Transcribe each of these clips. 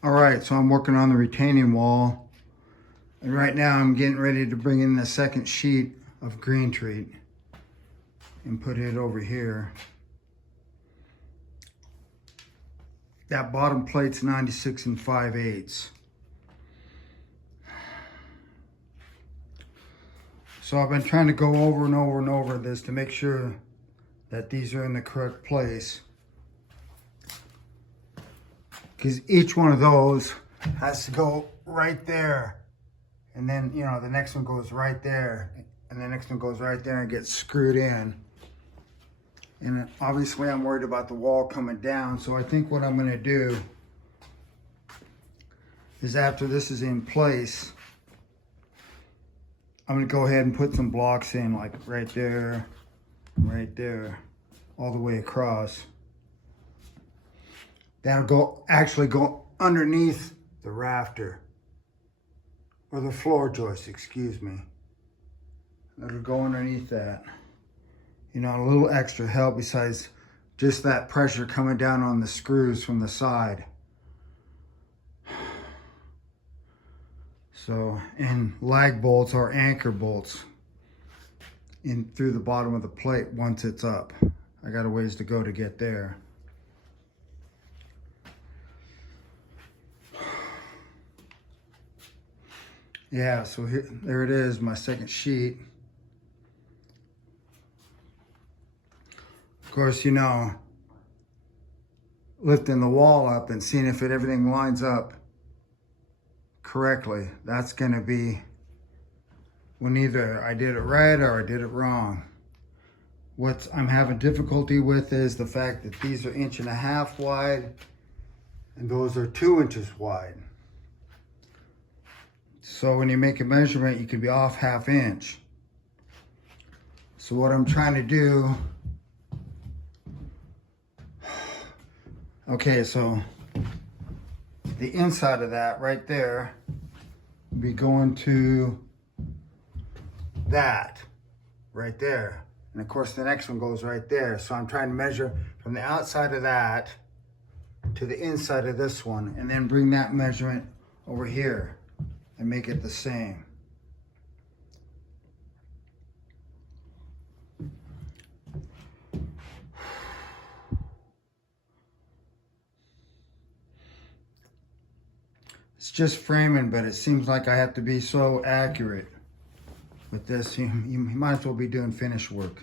All right, so I'm working on the retaining wall. And right now I'm getting ready to bring in the second sheet of green treat and put it over here. That bottom plate's 96 5/8. So I've been trying to go over and over and over this to make sure that these are in the correct place. Because each one of those has to go right there. And then, you know, the next one goes right there. And the next one goes right there and gets screwed in. And obviously I'm worried about the wall coming down. So I think what I'm going to do is after this is in place, I'm going to go ahead and put some blocks in, like right there, all the way across. That'll actually go underneath the rafter, or the floor joist, excuse me. That'll go underneath that. You know, a little extra help besides just that pressure coming down on the screws from the side. So, and lag bolts or anchor bolts in through the bottom of the plate once it's up. I got a ways to go to get there. Yeah, so here, there it is, my second sheet. Of course, you know, lifting the wall up and seeing if everything lines up correctly, that's going to be when either I did it right or I did it wrong. What I'm having difficulty with is the fact that these are 1.5 inches wide and those are 2 inches wide. So when you make a measurement, you could be off 1/2 inch. So what I'm trying to do, okay, so the inside of that right there will be going to that right there. And of course the next one goes right there. So I'm trying to measure from the outside of that to the inside of this one and then bring that measurement over here and make it the same. It's just framing, but it seems like I have to be so accurate with this. You might as well be doing finish work.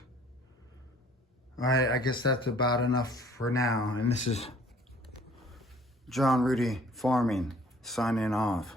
All right, I guess that's about enough for now. And this is John Rudy Farming signing off.